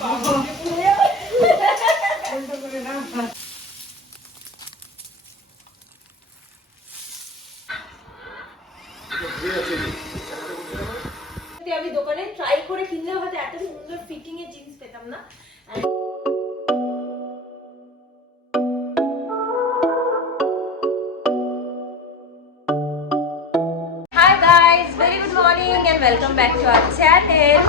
আমি দোকানে ট্রাই করে কিনলে হয়তো এত সুন্দর ফিটিং এর জিন্স পেতাম না। Hi guys, very good morning and welcome back to our channel.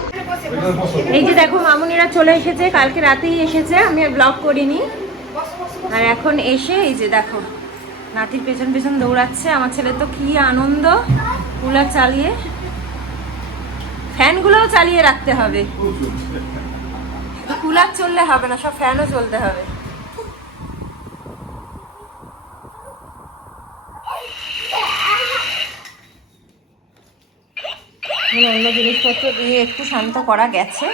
এই যে দেখো মামুনিরা চলে এসেছে, কালকে রাতেই এসেছে, আমি আর ব্লগ করিনি। আর এখন এসে এই যে দেখো নাতির পেছন পেছন দৌড়াচ্ছে। আমার ছেলে তো কি আনন্দ, কুলার চালিয়ে, ফ্যানগুলোও চালিয়ে রাখতে হবে। কুলার চললে হবে না, সব ফ্যানও চলতে হবে। অন্য জিনিসপত্র দিয়ে একটু শান্ত করা গেছে।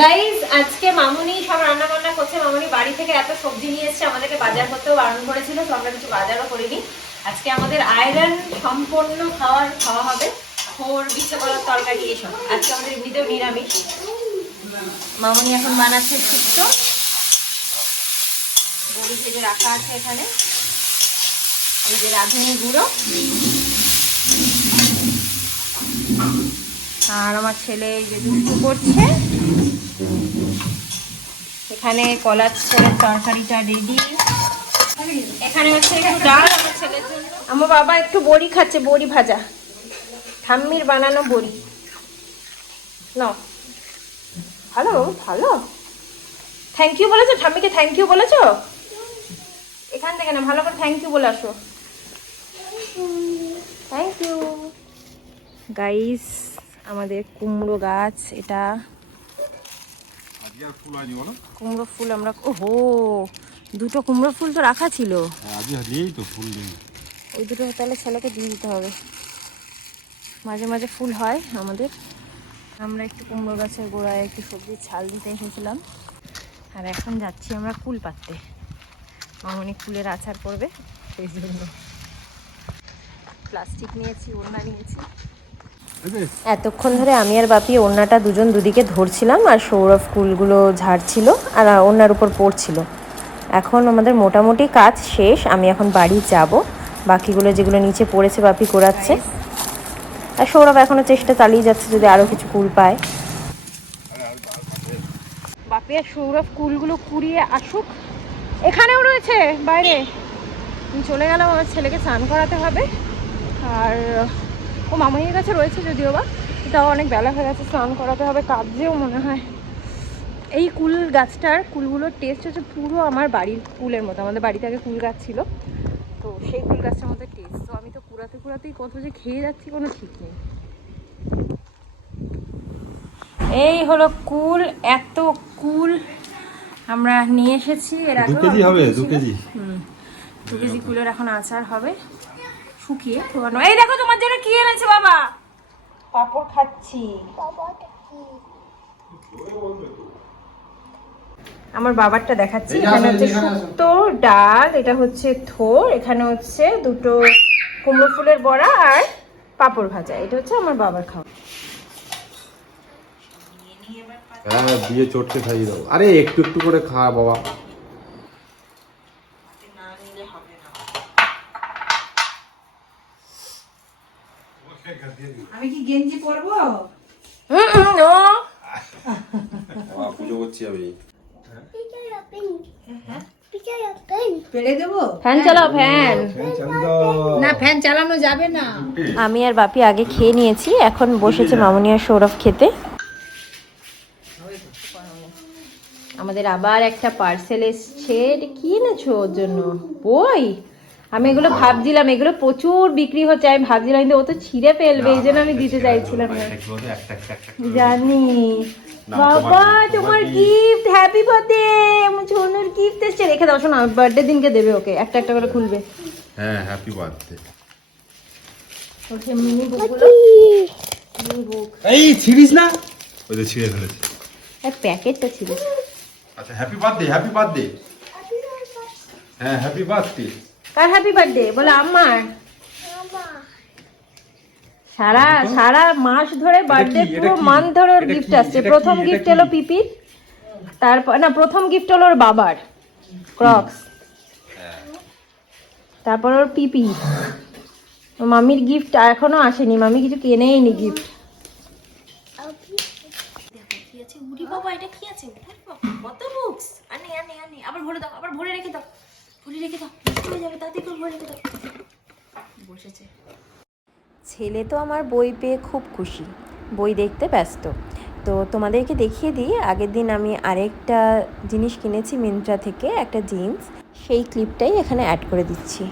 গাইস, আজকে মামুনি সব রান্না বান্না করছে। মামুনি বাড়ি থেকে এত সবজি নিয়ে এসেছে, আমাদেরকে বাজার করতেও বারণ করেছিল, তো আমরা কিছু বাজারও করিনি। আজকে আমাদের আয়রন সম্পন্ন খাওয়া হবে। খোর, বিচ্ছে কলার তরকারি এসব। আজকে আমাদের এমনিতেও নিরামিষ। মামুনি এখন বানাচ্ছে শুক্তো, বড়ি ভেজে রাখা আছে এখানে। এই যে রাঁধুনি গুঁড়ো, আর আমার ছেলে এই যে দুষ্টু করছে। এখানে কলার ছোলের তরকারিটা রেডি। এখানে হচ্ছে একটু ডাল আমার ছেলের জন্য। আমার বাবা একটু বড়ি খাচ্ছে, বড়ি ভাজা, ঠাম্মির বানানো বড়ি। নাও, ভালো ভালো। থ্যাংক ইউ বলেছো ঠাম্মিকে? থ্যাংক ইউ বলেছো? এখান থেকে না, ভালো করে থ্যাংক ইউ বলে আসো। Thank you. গাইস, আমাদের কুমড়ো গাছ এটা। কুমড়ো ফুল আমরা, ওহো, দুটো কুমড়ো ফুল তো রাখা ছিল। ওই দুটো তাহলে ছেলেকে দিয়ে দিতে হবে। মাঝে মাঝে ফুল হয় আমাদের। আমরা একটু কুমড়ো গাছের গোড়ায় একটু সবজির ছাল দিতে এসেছিলাম। আর এখন যাচ্ছি আমরা কুল পাততে। মামনি কুলের আচার করবে, সেই জন্য প্লাস্টিক নিয়েছি, ওড়না নিয়েছি। এতক্ষণ ধরে আমি আর বাপি ওড়নাটা দুজন দুদিকে ধরছিলাম, আর সৌরভ কুলগুলো ঝাড়ছিল আর ওড়নার উপর পড়ছিল। এখন আমাদের মোটামুটি কাজ শেষ। আমি এখন বাড়ি যাব। বাকিগুলো যেগুলো নিচে পড়েছে বাপি কোরাচ্ছে, আর সৌরভ এখনো চেষ্টা চালিয়ে যাচ্ছে যদি আরও কিছু কুল পায়। বাপি আর সৌরভ কুলগুলো কুড়িয়ে আসুক। এখানেও রয়েছে বাইরে। আমি চলে গেলাম, আমার ছেলেকে স্নান করাতে হবে। আর ও মামনির কাছে রয়েছে যদিও বা, তাও অনেক বেলা হয়ে গেছে, স্নান করাতে হবে, কাঁদছেও মনে হয়। এই কুল গাছটার কুলগুলোর টেস্ট হচ্ছে পুরো আমার বাড়ির কুলের মতো। আমাদের বাড়িতে আগে কুল গাছ ছিল, তো সেই কুল গাছটার মধ্যে টেস্ট। তো আমি তো কুড়াতেই কত যে খেয়ে যাচ্ছি কোনো ঠিক নেই। এই হলো কুল, এত কুল আমরা নিয়ে এসেছি। এর আগে 2 কেজি হবে, 2 কেজি। 2 কেজি কুলের এখন আচার হবে, শুকিয়ে ধোয়ানো। এই দেখো তোমার জন্য কি এনেছে বাবা, পাপড় খাচ্ছি। আমার বাবারটা দেখাচ্ছি। এখানে হচ্ছে শুক্তো, ডাল, এটা হচ্ছে থোর, এখানে হচ্ছে দুটো কুমড়ো ফুলের বড়া আর পাপড় ভাজা। এটা হচ্ছে আমার বাবার খাওয়া। হ্যাঁ, দিয়ে চটকে খাইয়ে দাও। আরে একটু একটু করে খা বাবা। আমি কি গেঞ্জি পরবো? পুজো করছি আমি। পেরে দেবো? ফ্যান চালাও, ফ্যান। না, ফ্যান চালানো যাবে না। আমি আর বাপি আগে খেয়ে নিয়েছি, এখন বসেছে মামনি আর সৌরভ খেতে। আমাদের আবার একটা পার্সেল এসছে। এটা কি এনেছো ওর জন্য? বই। আমি এগুলো ভাবছিলাম, এগুলো প্রচুর বিক্রি হচ্ছে, আমি ভাবছিলাম কিন্তু ও তো ছিঁড়ে ফেলবে, এই জন্য আমি দিতে চাইছিলাম না। জানি। বাবা, তোমার গিফট, হ্যাপি বার্থডে। আমার ছোনুর গিফট এসছে, রেখে দাও, শোনো বার্থডে দিনকে দেবে ওকে, একটা একটা করে খুলবে। হ্যাঁ, হ্যাপি বার্থডে। ওকে মিনি বুকগুলো, মিনি বুক। এই ছিড়িস না, ওই যে ছিঁড়ে ফেলেছে। আর প্যাকেটটা ছিল। আচ্ছা হ্যাপি বার্থডে, হ্যাপি বার্থডে। হ্যাঁ হ্যাপি বার্থডে। কার হ্যাপি বার্থডে বলে? আমার। সারা সারা মাস ধরে বার্থডে পুরো মান্থ ধরে ওর গিফট আসছে। প্রথম গিফট এলো পিপির, তারপর না প্রথম গিফট হলো ওর বাবার ক্রক্স, তারপর ওর পিপি। মামির গিফট এখনো আসেনি, মামি কিছু কিনেই নি গিফট। কি আছে উড়ি বাবা, এটা কি আছে? কত বুকস! আনে আনে আনে, আবার ভরে দাও, আবার ভরে রেখে দাও, ভরে রেখে দাও, নষ্ট হয়ে যাবে, তাড়াতাড়ি করে ভরে রেখে দাও। বসেছে। ছেলে তো আমার বই পেয়ে খুব খুশি, বই দেখতে ব্যস্ত। তো তোমাদেরকে দেখিয়ে দিই, আগের দিন আমি আরেকটা জিনিস কিনেছি মিন্ত্রা থেকে, একটা জিন্স, সেই ক্লিপটাই এখানে অ্যাড করে দিচ্ছি।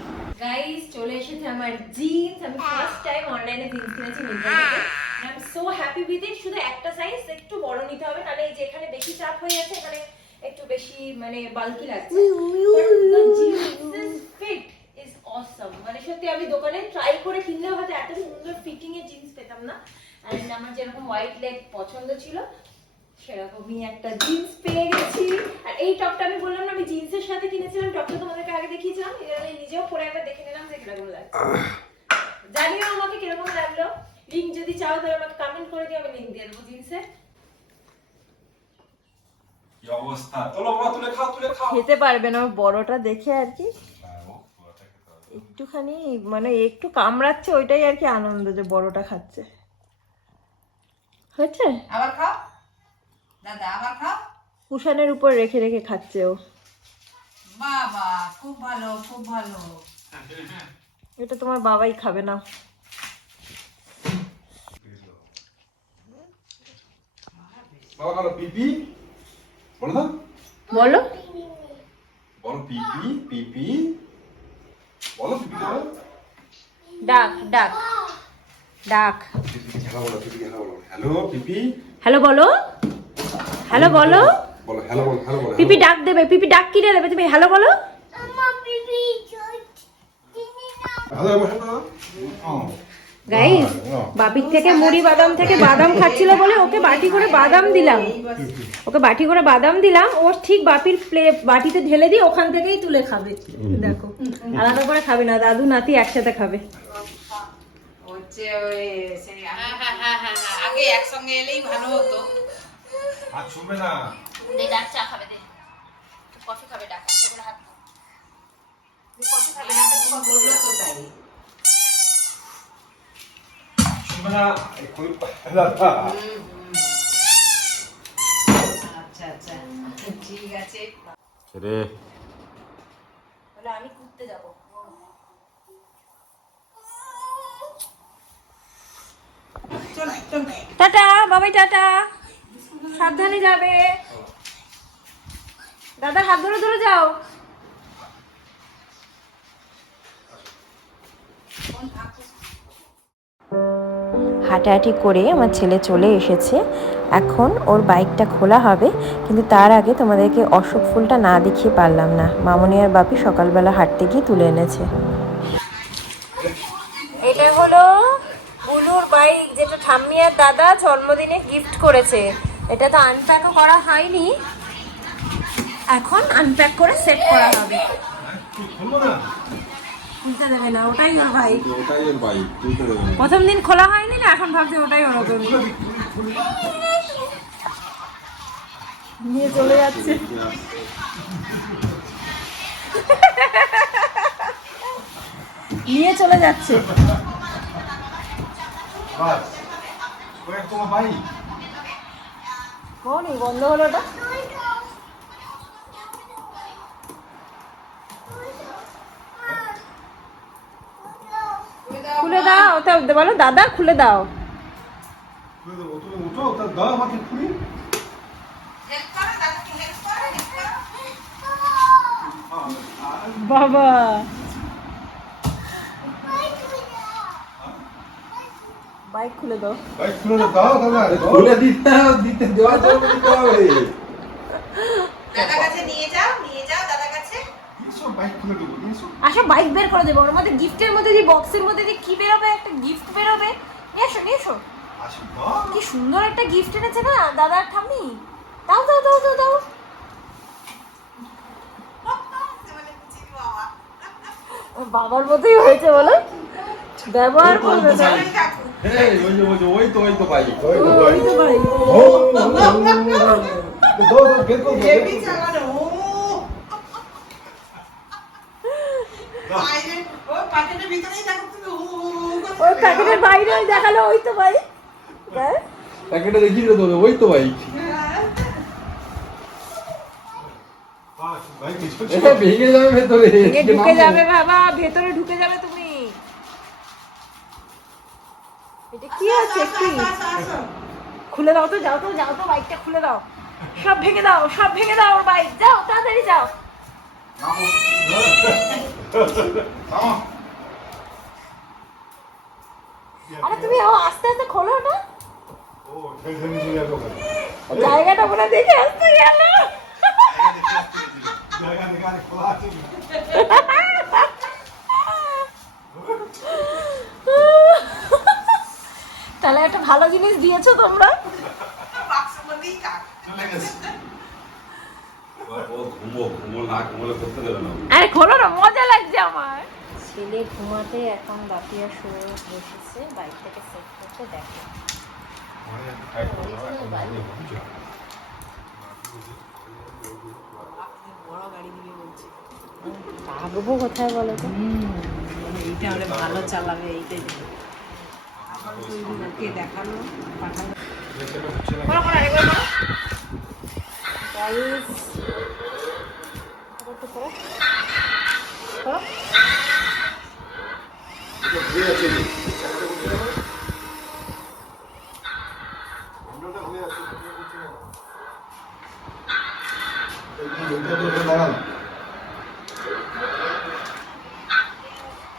গাইস চলে এসেছে আমার জিন্স। আমি ফার্স্ট টাইম অনলাইনে জিন্স কিনেছি মিন্ত্রা থেকে। I am so happy with it. শুধু একটা সাইজ একটু বড় নিতে হবে, তাহলে এই যে এখানে বেশি চাপ হয়ে যাচ্ছে, এখানে একটু বেশি মানে বাল্কি লাগছে। But the jeans fit is awesome. মানে সত্যি আমি দোকানে ট্রাই করে কিনলেও হয়তো এত সুন্দর ফিটিং এর জিন্স পেতাম না। এন্ড আমার যেরকম হোয়াইট লেগ পছন্দ ছিল সেরকমই একটা জিন্স পেয়ে গেছি। আর এই টপটা আমি বললাম না আমি জিন্সের সাথে কিনেছিলাম, টপটা তোমাদেরকে আগে দেখিয়েছিলাম, এটা আমি নিজেও পরে একবার দেখে নিলাম যে কিরকম লাগছে। জানিও আমাকে কিরকম লাগলো। লিংক যদি চাও তাহলে আমাকে কমেন্ট করে দিও, আমি লিংক দিয়ে দেবো জিন্সের। কি অবস্থা? চলো বাবা তুলে খাও, তুলে খাও। খেতে পারবে না বড়টা দেখে আর কি, একটুখানি মানে একটু কামড়াচ্ছে, ওইটাই আর কি আনন্দ যে বড়টা খাচ্ছে। হয়েছে? আবার খাও দাদা, আবার খাও। কুশানের উপর রেখে রেখে খাচ্ছে ও। বাবা খুব ভালো, খুব ভালো। এটা তোমার বাবাই খাবে না। বাবা বলো পিপি, বলো না, বলো বলো পিপি, পিপি বলো, পিপি বলো। ডাক ডাক ডাক। হ্যালো বলো, পিপি হ্যালো বলো। হ্যালো পিপি, হ্যালো বলো, হ্যালো বলো, বলো হ্যালো বলো, হ্যালো বলো। পিপি ডাক দেবে, পিপি ডাক কিনে দেবে, তুমি হ্যালো বলো। হ্যালো বলো। গাইস বাপির থেকে মুড়ি বাদাম থেকে বাদাম খাচ্ছিল বলে ওকে বাটি করে বাদাম দিলাম, ওকে বাটি করে বাদাম দিলাম, ও ঠিক বাপির বাটিতে ঢেলে দিয়ে ওখান থেকেই তুলে খাবে। দেখো আলাদা করে খাবে না, দাদু নাতি একসাথে খাবে। হচ্ছে ওই সেই হ্যাঁ, আগে একসঙ্গে এলেই ভালো হতো। আর ছুবে না। দে ডাক চা খাবে, দে কফি খাবে, ডাক করে হাত দাও। কফি খাবে না, বললো তো তাই। ছুবে না এক্ষুনি দাদা। আচ্ছা আচ্ছা ঠিক আছে। রে বলে আমি ঘুরতে যাব। চল চল। টাটা বাবাই, টাটা, সাবধানে যাবে। দাদার হাত ধরে ধরে যাও। হাঁটাহাঁটি করে আমার ছেলে চলে এসেছে, এখন ওর বাইকটা খোলা হবে, কিন্তু তার আগে তোমাদেরকে অশোক ফুলটা না দেখিয়ে পারলাম না। মামনি আর বাপি সকালবেলা হাঁটতে গিয়ে তুলে এনেছে। এটা হলো বুলুর বাইক, যেটা ঠাম্মি আর দাদা জন্মদিনে গিফট করেছে। এটা তো আনপ্যাকও করা হয়নি, এখন আনপ্যাক করে সেট করা হবে। খুলতে দেবে না, ওটাই ওর বাইক। ওটাই এর বাইক, তুলতে দেবে না। প্রথম দিন খোলা হয়নি না, এখন ভাবছি ওটাই ওর নতুন। নিয়ে চলে যাচ্ছে। নিয়ে চলে যাচ্ছে। বাস ওটা তোমার বাইক। কোন বন্ধ হলো ওটা? খুলে দাও, ওটা বলো দাদা খুলে দাও। খুলে দেবো, তুমি উঠো, তার দাও আমাকে খুলি। হেল্প করো দাদাকে, হেল্প করো, হেল্প করো। বাবা বাইক খুলে দাও। বাইক খুলে দাও দাদা। খুলে দিতে দেওয়া যাবে, দিতে হবে। দাদা কাছে নিয়ে যাও, নিয়ে যাও দাদা কাছে। এসো বাইক খুলে দেবো, এসো। আসো বাইক বের করে দেবো, ওর মধ্যে গিফটের মধ্যে যে বক্সের মধ্যে যে কি বেরোবে, একটা গিফট বেরোবে। এসো এসো, আসো দাও। কি সুন্দর একটা গিফট এনেছে না দাদার ঠাম্মি। দাও দাও দাও দাও দাও। বাবার মতোই হয়েছে বলো, ব্যবহার করবে না। এই ওই তো ভাই ওই তো ভাই। হেভি চালানো বাইরে ও প্যাকেটের ভিতরেই দেখো তুমি ওই প্যাকেটের বাইরে দেখালো ওই তো ভাই। ব্যাস। প্যাকেটে দেখিয়ে দিল তো ওই তো ভাই এটা ভেঙে যাবে ভেতরে ভেঙে ঢুকে যাবে বাবা, ভেতরে ঢুকে যাবে তুমি। এটা কি আছে কি? খুলে দাও তো, যাও তো যাও তো, বাইকটা খুলে দাও, সব ভেঙে দাও, সব ভেঙে দাও ওর বাইক, যাও তাড়াতাড়ি যাও। আরে তুমি আস্তে আস্তে খোলো ওটা, জায়গাটা মনে দেখে আসতে গেল। তাহলে একটা ভালো জিনিস দিয়েছো তোমরা। বাক্সের মধ্যেই থাক আরে খোলো না, মজা লাগছে আমার। ছেলে ঘুমাতে এখন বাপিয়া শুয়ে বসেছে, বাইকটাকে সেট করতে দেখো। বড় গাড়ি দিবে বলছে ভাগবো কোথায় বলো তো? এইটা হলে ভালো চালাবে, এইটাই দিবে আবার ওই লোককে দেখালো পাঠালো করো করো একবার করো গাইস, করো করো করো।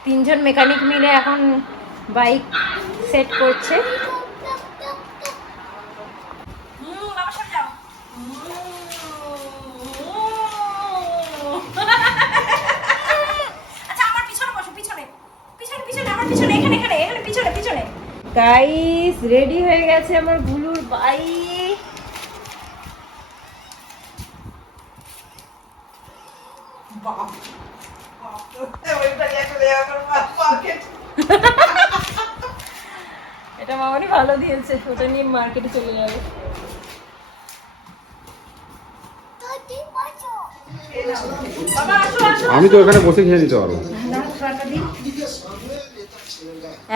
তিনজন মেকানিক মিলে এখন বাইক সেট করছে। বাবা সরে যাও। আচ্ছা আমার পিছনে বসো, পিছনে পিছনে পিছনে, আমার পিছনে, এখানে এখানে এখানে পিছনে পিছনে। গাইস রেডি হয়ে গেছে আমার বুলুর বাইক। বাপ ওইটা চলে যাবে মার্কেট এটা মামানি ভালো দিয়েছে, ওটা নিয়ে মার্কেটে চলে যাবে। বাবা আসো আসো। আমি তো এখানে বসে খেয়ে নিতে পারবো।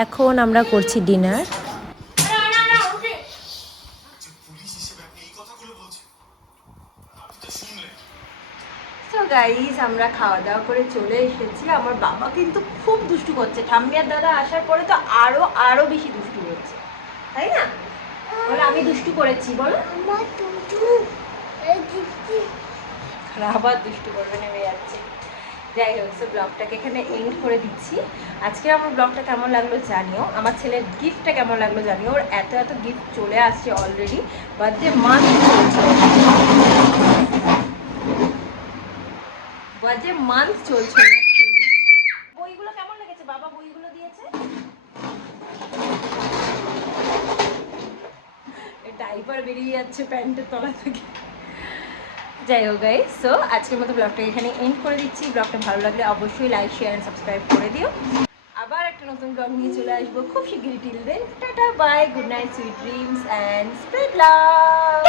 এখন আমরা করছি ডিনার। গাইস আমরা খাওয়া দাওয়া করে চলে এসেছি। আমার বাবা কিন্তু খুব দুষ্টু করছে, ঠাম্মি আর দাদা আসার পরে তো আরো আরো বেশি দুষ্টু করছে, তাই না? বলো আমি দুষ্টু করেছি, বলো আবার দুষ্টু করবে, নেমে যাচ্ছে। যাই হোক, সো ব্লগটাকে এখানে এন্ড করে দিচ্ছি। আজকে আমার ব্লগটা কেমন লাগলো জানিও, আমার ছেলের গিফটটা কেমন লাগলো জানিও। ওর এত এত গিফট চলে আসছে অলরেডি, বার্থডে মান্থ চলছে, বার্থডে মান্থ চলছে। বইগুলো কেমন লেগেছে বাবা? বইগুলো দিয়েছে, ডাইপার বেরিয়ে যাচ্ছে প্যান্টের তলা থেকে। যাই হোক গাইস, সো আজকের মতো ব্লগটা এখানে এন্ড করে দিচ্ছি। ব্লগটা ভালো লাগলে অবশ্যই লাইক শেয়ার এন্ড সাবস্ক্রাইব করে দিও। আবার একটা নতুন ব্লগ নিয়ে চলে আসবো খুব শিগগিরই। Till then tata bye, good night, sweet dreams and spread love.